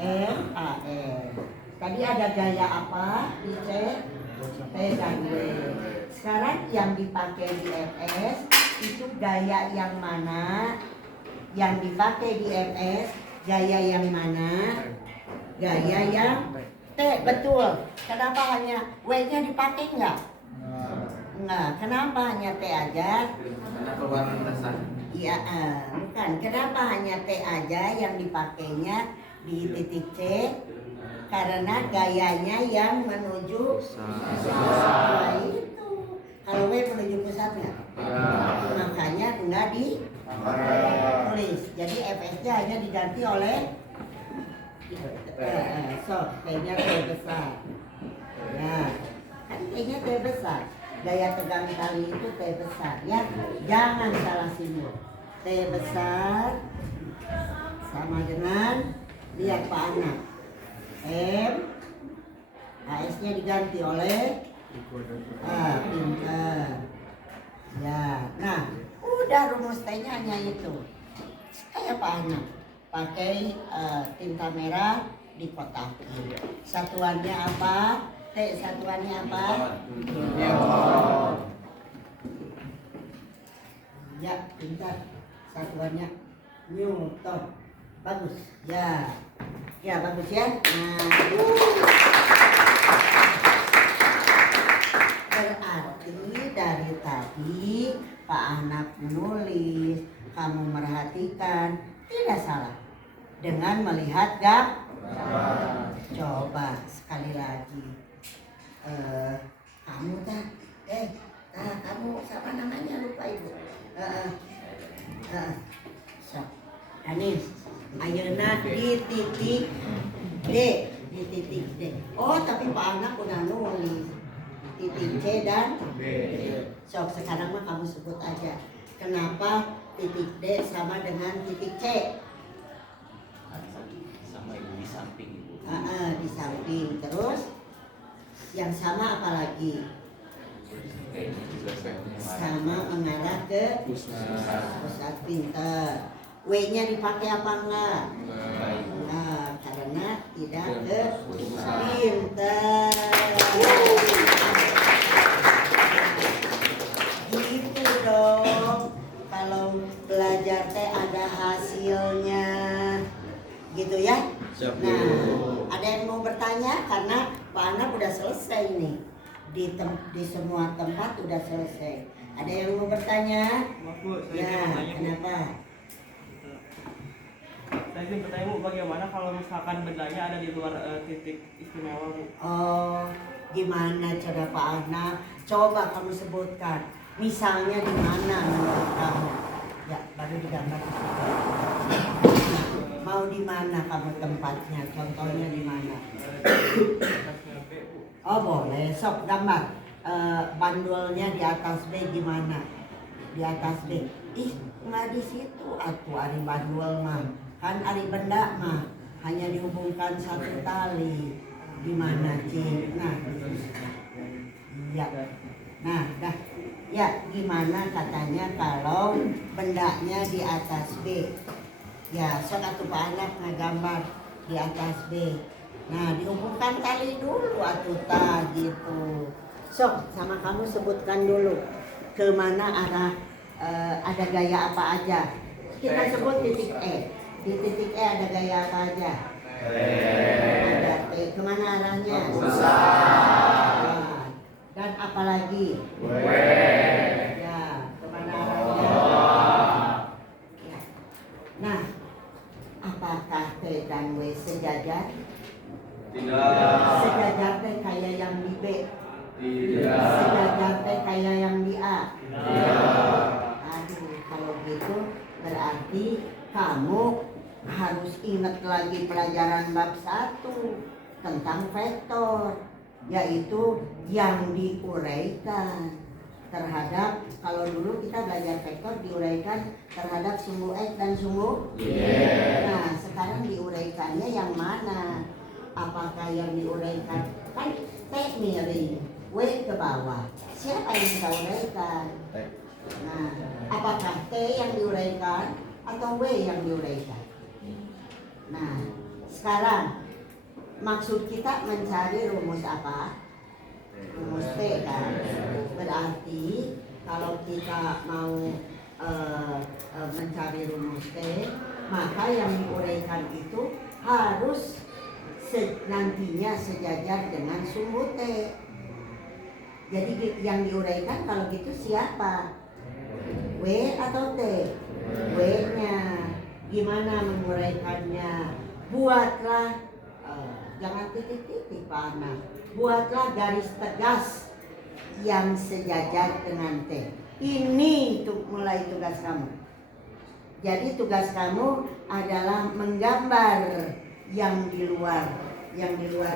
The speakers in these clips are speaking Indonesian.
M A N. Tadi ada gaya apa di C? T dan W. Sekarang yang dipakai di MS itu gaya yang mana? Yang dipakai di MS gaya yang mana? Gaya yang T, betul. Kenapa hanya W-nya dipakai enggak? Enggak. Kenapa hanya T aja? Karena pewarna dasar. Iya, bukan. Kenapa hanya T aja yang dipakainya di titik C? Karena gayanya yang menuju nah, itu. Kalau W menuju pusatnya, makanya enggak ditulis. Jadi FS-nya hanya diganti oleh T-nya T besar. Ya, kan T-nya T besar. Gaya tegang tali itu T besar ya. Jangan salah simbol. T besar sama dengan lihat Pak Anak. M AS-nya diganti oleh pinter. Ya, nah udah rumus T-nya hanya itu. Kayak Pak Anak pakai tinta merah di kotak. Satuannya apa? T satuannya apa? Ya, pintar. Satuannya Newton. Bagus. Ya. Ya, bagus ya. Nah, berarti dari tadi Pak Anak menulis, kamu merhatikan, tidak salah. Dengan melihat gambar. Coba sekali lagi. Kamu kamu siapa namanya, lupa ibu. So, Anis, ayeuna di titik D, di titik D. Oh, tapi Pak Anak udah nulis titik C dan D. So, sekarang mah kamu sebut aja. Kenapa titik D sama dengan titik C? Sama ibu di samping ibu. Di samping. Terus yang sama apa lagi? Sama mengarah ke pusat. Pinter. W-nya dipakai apa enggak? Nah, karena tidak ke pinter. Gitu dong. Kalau belajar teh ada hasilnya. Gitu ya? Nah, ada yang mau bertanya? Karena Pak Anak udah selesai nih. Di semua tempat udah selesai. Ada yang mau bertanya? Ya, kenapa? Saya ingin bertanya Bu, bagaimana kalau misalkan bendanya ada di luar titik istimewa Bu? Oh, gimana cara Pak Anak? Coba kamu sebutkan. Misalnya di mana menurut kamu? Ya, baru digambar. Mau di mana kamu tempatnya? Contohnya di mana? Oh boleh, sok gambar. Bandulnya di atas B gimana? Di atas B. Ih, nggak di situ. Atuh ari bandul mah. Kan ari benda mah hanya dihubungkan satu tali. Di mana, Cik? Nah, ya. Nah, dah. Ya, gimana katanya kalau bendanya di atas B? Ya, sok atuh Pak Anak ngegambar di atas B. Nah, dihubungkan tali dulu atuh ta gitu. Sok, sama kamu sebutkan dulu kemana arah ada gaya apa aja. Kita sebut titik E. Di titik E ada gaya apa aja? Ada T. Kemana arahnya? Pusat. Dan apa lagi? Ya, kemana arahnya? Ya. Nah, apakah T dan W sejajar? Tidak. Sejajar teh kayak yang di B. Tidak. Sejajar teh kayak yang di A. Tidak. Aduh, kalau gitu berarti kamu harus ingat lagi pelajaran bab 1 tentang vektor, yaitu yang diuraikan terhadap, kalau dulu kita belajar vektor diuraikan terhadap sumbu X dan sumbu Y. Nah, sekarang diuraikannya yang mana? Apakah yang diuraikan kan T miring, W ke bawah. Siapa yang kita uraikan? Nah, apakah T yang diuraikan atau W yang diuraikan? Nah, Sekarang maksud kita mencari rumus apa? Rumus T kan. Berarti kalau kita mau mencari rumus T, maka yang diuraikan itu harus nantinya sejajar dengan sumbu T. Jadi yang diuraikan kalau gitu siapa? W atau T? W-nya. Gimana menguraikannya? Buatlah jangan titik-titik Pak Ana. Buatlah garis tegas yang sejajar dengan T. Ini mulai tugas kamu. Jadi tugas kamu adalah menggambar yang di luar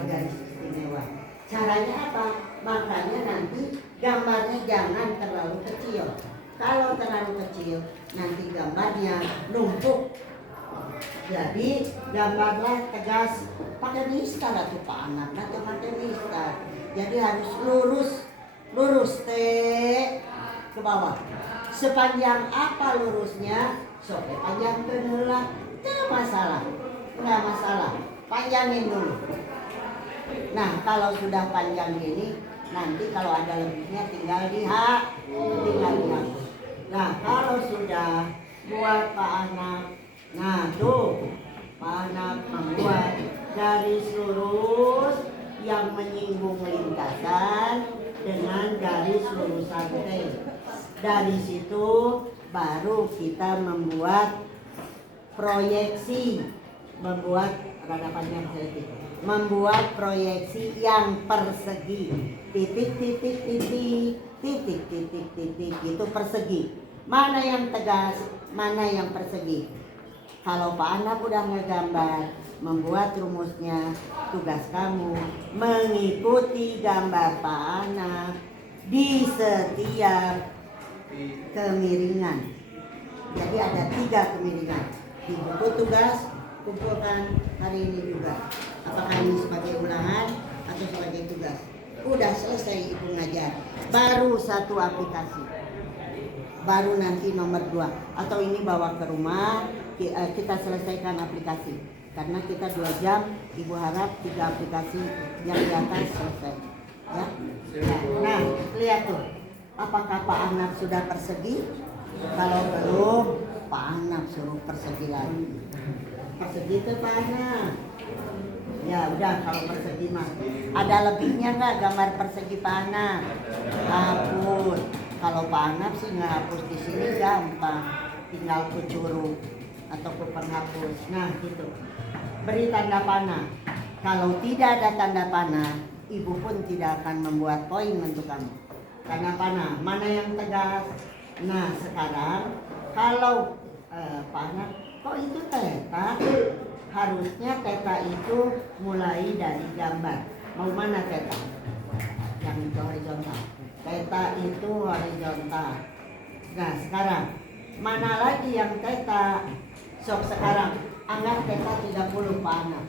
garis istimewa. Caranya apa? Makanya nanti gambarnya jangan terlalu kecil. Kalau terlalu kecil, nanti gambarnya numpuk. Jadi gambarlah tegas, pakai mistar atau Pak Anak atau pakai mistar. Jadi harus lurus T ke bawah. Sepanjang apa lurusnya? Sampai panjang ke heula, nggak masalah. Panjangin dulu. Nah kalau sudah panjang gini, nanti kalau ada lebihnya tinggal dihapus. Nah kalau sudah buat Pak Anak, nah tuh Pak Anak membuat garis lurus yang menyinggung lintasan dengan garis lurusan T. Dari situ baru kita membuat proyeksi, membuat proyeksi yang persegi. Titik itu persegi. Mana yang tegas, mana yang persegi. Kalau Pak Anak udah ngegambar, membuat rumusnya, tugas kamu mengikuti gambar Pak Anak di setiap kemiringan. Jadi ada 3 kemiringan. Di buku tugas kumpulkan hari ini juga. Apakah ini sebagai ulangan atau sebagai tugas? Udah selesai Ibu ngajar. Baru 1 aplikasi. Baru nanti nomor 2. Atau ini bawa ke rumah, kita selesaikan aplikasi. Karena kita 2 jam, Ibu harap 3 aplikasi yang di atas selesai. Ya. Nah, lihat tuh. Apakah Pak Anak sudah persegi? Kalau belum, Pak Anak suruh persegi lagi. Persegi ke Pak Anak. Ya udah kalau persegi mah. Ada lebihnya nggak gambar persegi Pak Anak? Hapus. Kalau Pak Anak sih nggak hapus di sini gampang. Tinggal ke curug atau ke penghapus. Nah gitu. Beri tanda panah. Kalau tidak ada tanda panah, Ibu pun tidak akan membuat poin untuk kamu. Tanda panah, mana yang tegas? Nah sekarang kalau Pak Anak, kok itu teta? Harusnya teta itu mulai dari gambar. Mau mana teta? Yang itu horizontal. Teta itu horizontal. Nah sekarang mana lagi yang teta? Sok sekarang anggap teta 30 Pak Anak.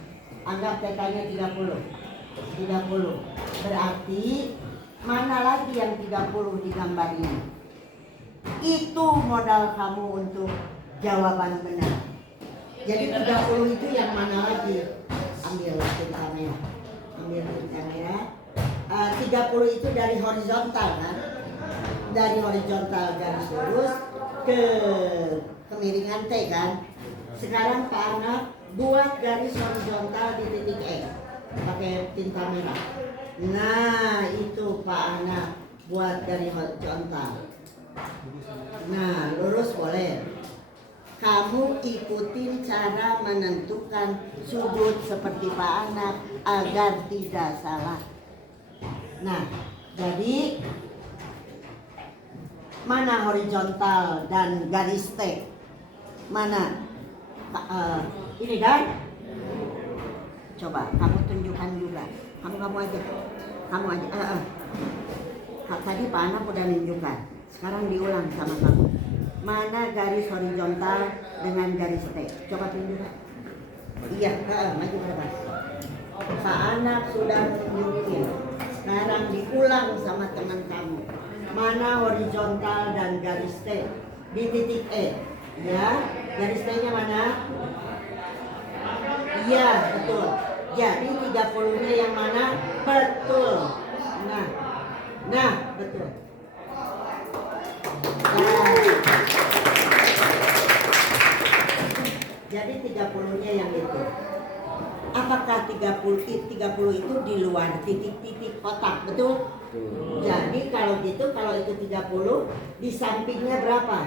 Anggap tetanya 30. Berarti mana lagi yang 30 di gambar ini? Itu modal kamu untuk jawaban benar. Jadi 30 itu yang mana lagi? Ambil tinta merah. 30 itu dari horizontal kan? Dari horizontal garis lurus ke kemiringan T kan? Sekarang Pak Anak buat garis horizontal di titik E pakai tinta merah. Nah itu Pak Anak buat dari horizontal. Nah lurus boleh. Kamu ikutin cara menentukan sudut seperti Pak Anak agar tidak salah. Nah jadi mana horizontal dan garis T? Mana? Ini kan? Coba kamu tunjukkan juga. Kamu aja. Tadi Pak Anak udah nunjukkan. Sekarang diulang sama kamu. Mana garis horizontal dengan garis T? Coba tunjukkan. Iya, maju ke depan. Pak Anak sudah nunjukin. Sekarang diulang sama teman kamu. Mana horizontal dan garis T di titik E? Ya, garis T-nya mana? Iya, betul. Jadi 30-nya yang mana? Betul. Nah, betul. Nah. Jadi 30-nya yang itu. Apakah 30 itu di luar titik-titik kotak, betul? Jadi kalau gitu, kalau itu 30, di sampingnya berapa?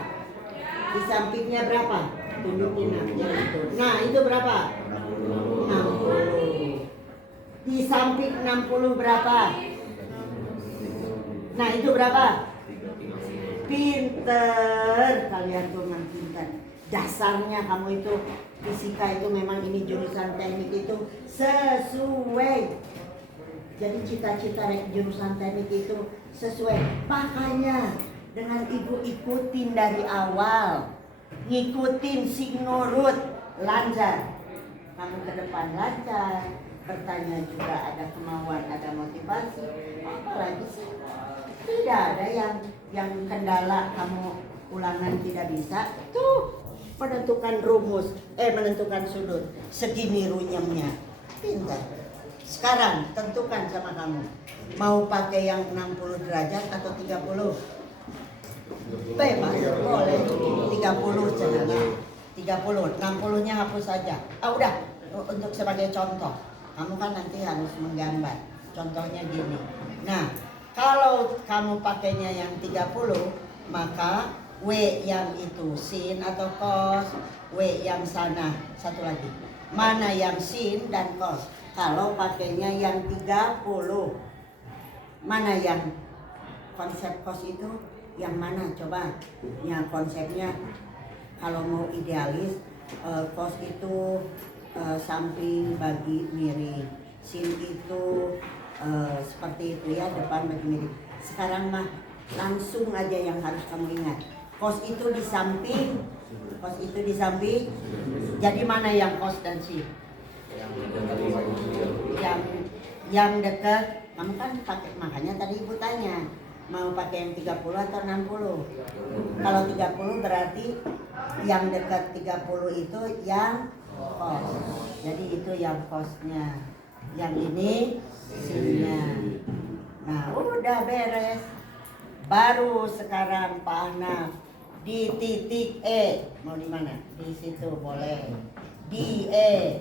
Di sampingnya berapa? Tunjukin aja itu. Nah, itu berapa? 60. Di samping 60 berapa? Nah, itu berapa? Pinter, kalian tuh memang pinter. Dasarnya kamu itu fisika itu memang ini jurusan teknik itu sesuai. Jadi cita-cita jurusan teknik itu sesuai. Makanya dengan ibu ikutin dari awal, ngikutin si nurut, lancar. Kamu ke depan lancar, bertanya juga ada kemauan, ada motivasi. Apalagi sih? Tidak ada yang kendala kamu ulangan tidak bisa. Tuh menentukan rumus, menentukan sudut. Segini runyamnya. Pintar. Sekarang tentukan sama kamu. Mau pakai yang 60 derajat atau 30? Bebas, boleh. 30 caranya. 30, 60-nya hapus saja. Udah, untuk sebagai contoh. Kamu kan nanti harus menggambar. Contohnya gini. Nah, kalau kamu pakainya yang 30, maka W yang itu sin atau cos, W yang sana, satu lagi. Mana yang sin dan cos? Kalau pakainya yang 30, mana yang konsep cos itu? Yang mana? Coba. Ya konsepnya kalau mau idealis, cos itu samping bagi miring, sin itu seperti itu ya, depan bagi miring. Sekarang mah langsung aja yang harus kamu ingat. Cos itu di samping, cos itu di samping. Jadi mana yang cos dan sin? Yang dekat. Kamu kan pakai, makanya tadi ibu tanya mau pakai yang 30 atau 60. Kalau 30 berarti yang dekat 30 itu yang cos. Jadi itu yang cosnya. Yang ini sinnya. Nah, udah beres. Baru sekarang Pak Ahnaf di titik E. Mau di mana? Di situ boleh. Di E.